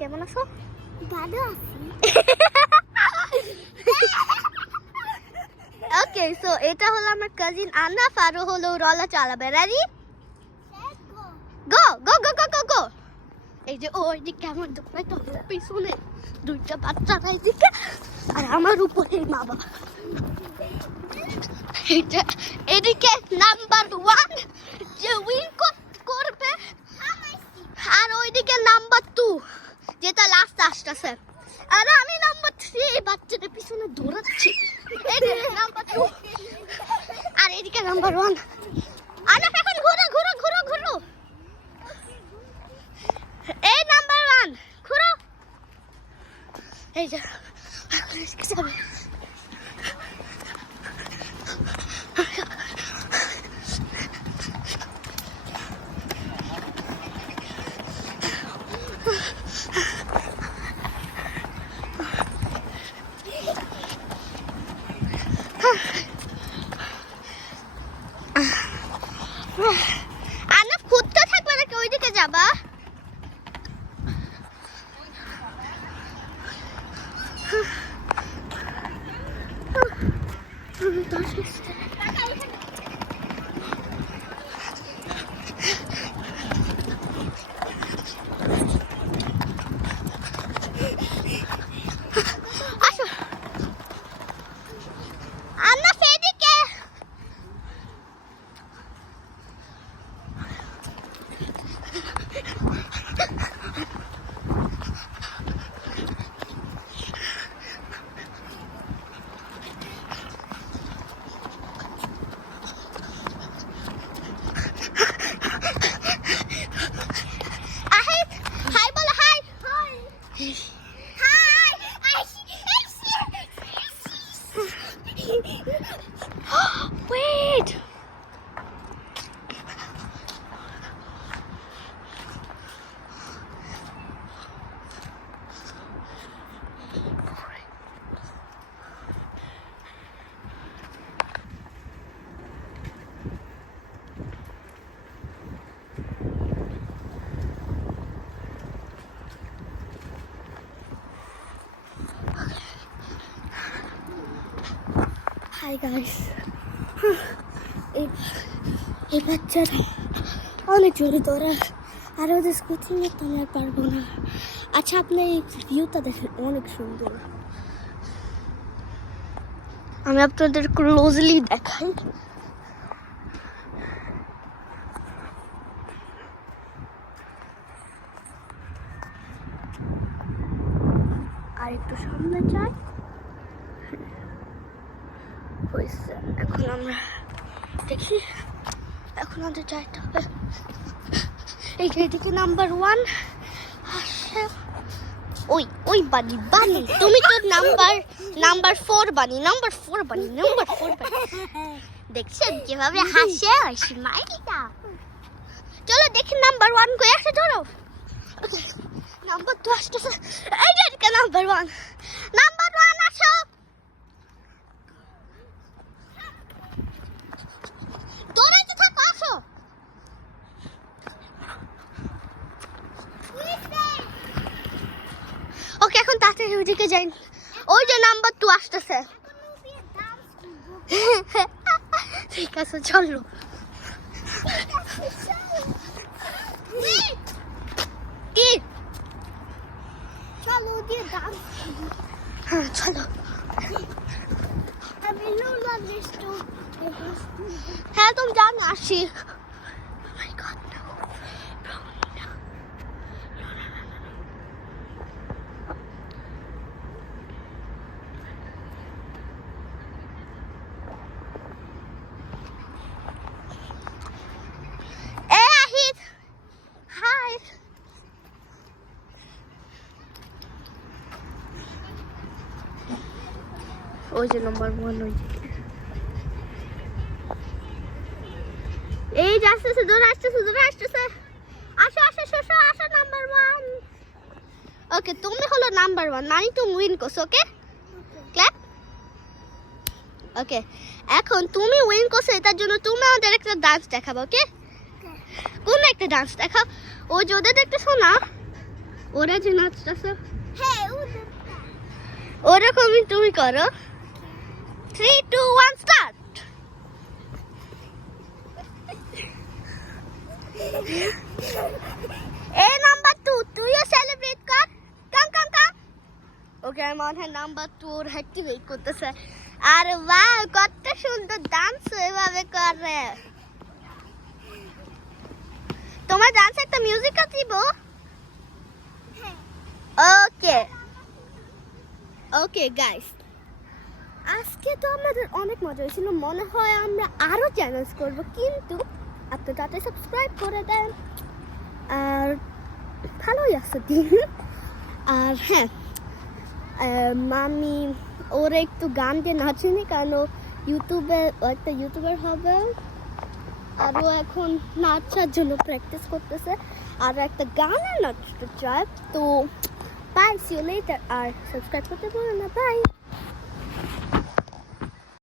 কেমন আছো? ভালো আছি। ওকে, সো এটা হলো আমার কাজিন আনাফ আর ও হলো রলা চালাবে। রেডি? গো গো গো গো গো গো। এই যে ওইদিকে আমার দোকানে তো পিছনে দুইটা বাচ্চা এইদিকে আর আমার উপরে মা বাবা। এদিকে নাম্বার 1 যে উইন করবে আর ওইদিকে নাম্বার 2 যেটা লাস্ট আসতেছে আর আমি নাম্বার 3 বাচ্চাদের পিছনে দৌড়াচ্ছি। এদিকে নাম্বার 2 আর এদিকে নাম্বার 1। আনাফ এখন ঘুরো ঘুরো ঘুরো ঘুরো। এই নাম্বার 1 ঘুরো। এই যে যাবে আনাফ খুঁজতে থাকবে নাকি ওইদিকে যাবা? আসো আনাফ এদিকে। আহিত হাই বলো hi. Hi Wait. Hi guys. এই বাচ্চারা অনেক জোরে দৌড়ায় আর ওদের স্কুটিং তো আমি আর পারবো না। আচ্ছা আপনি এই ভিউটা দেখেন অনেক সুন্দর। আমি আপনাদের ক্লোজলি দেখাই। আর একটু সামনে যাই। এখন আমরা দেখি এখন আমাদের যাইতে হবে। এইদিকে নাম্বার 1 আসে। ওই বানি বানি তুমি তো নাম্বার 4 বানি নাম্বার 4 বানি দেখছেন কিভাবে হাসে স্মাইলটা। চলো দেখি নাম্বার 1 কই আসে ধরো। নাম্বার 2 আসতেছে। এইদিকে নাম্বার 1 আসো। দৌড়াইতে থাকো আসো। ওকে এখন তাড়াতাড়ি ওইদিকে যাই। ওই যে নাম্বার 2 আসতেছে। ঠিক আছে চলো। কি চলো দিয়ে ডান্স। হ্যাঁ চলো। আমি লোলা মিস্টু। হ্যাঁ তুমি জানো আসি। Oh my God, no. Bro, no. Hey, Ahid. Hi. ওই যে নাম্বার 1 ওই যে এই যে আসতেছে দৌড়ে আসতেছে আসো আসো আসো আসো নাম্বার 1। ওকে তুমি হলো নাম্বার 1 মানে তুমি উইন করছো। ওকে ক্ল্যাপ। ওকে এখন তুমি উইন করছো এটার জন্য তুমি আমাদের একটা ডান্স দেখাবো। ওকে কোন একটা ডান্স দেখাও। ওই যে ওদের দেখতেছো না ওরা যে নাচতেছে হ্যাঁ ওদের ওরকমই তুমি করো 3 2 1 স্টার্ট এই নাম্বার 2 তুইও সেলিব্রেট কর কাম কাম কাম ওকে আমার নাম্বার 2 ওর অ্যাক্টিভেট করতেছে আর বাহ কত সুন্দর ডান্স এভাবে করে তোমার ডান্স একটা মিউজিক দিব ওকে ওকে গাইস আজকে তো আমাদের অনেক মজা হয়েছিল মনে হয় আমরা আরো চ্যালেঞ্জ করব কিন্তু আপনি তাতে সাবস্ক্রাইব করে দেন আর ভালোই আছে দিন আর হ্যাঁ মামি ওরা একটু গান দিয়ে নাচেনি কারণ ও ইউটিউবে একটা ইউটিউবার হবে আর ও এখন নাচার জন্য প্র্যাকটিস করতেছে আর একটা গানে নাচতে চায় তো বাই সি ইউ লেটার আর সাবস্ক্রাইব করতে ভুলো না বাই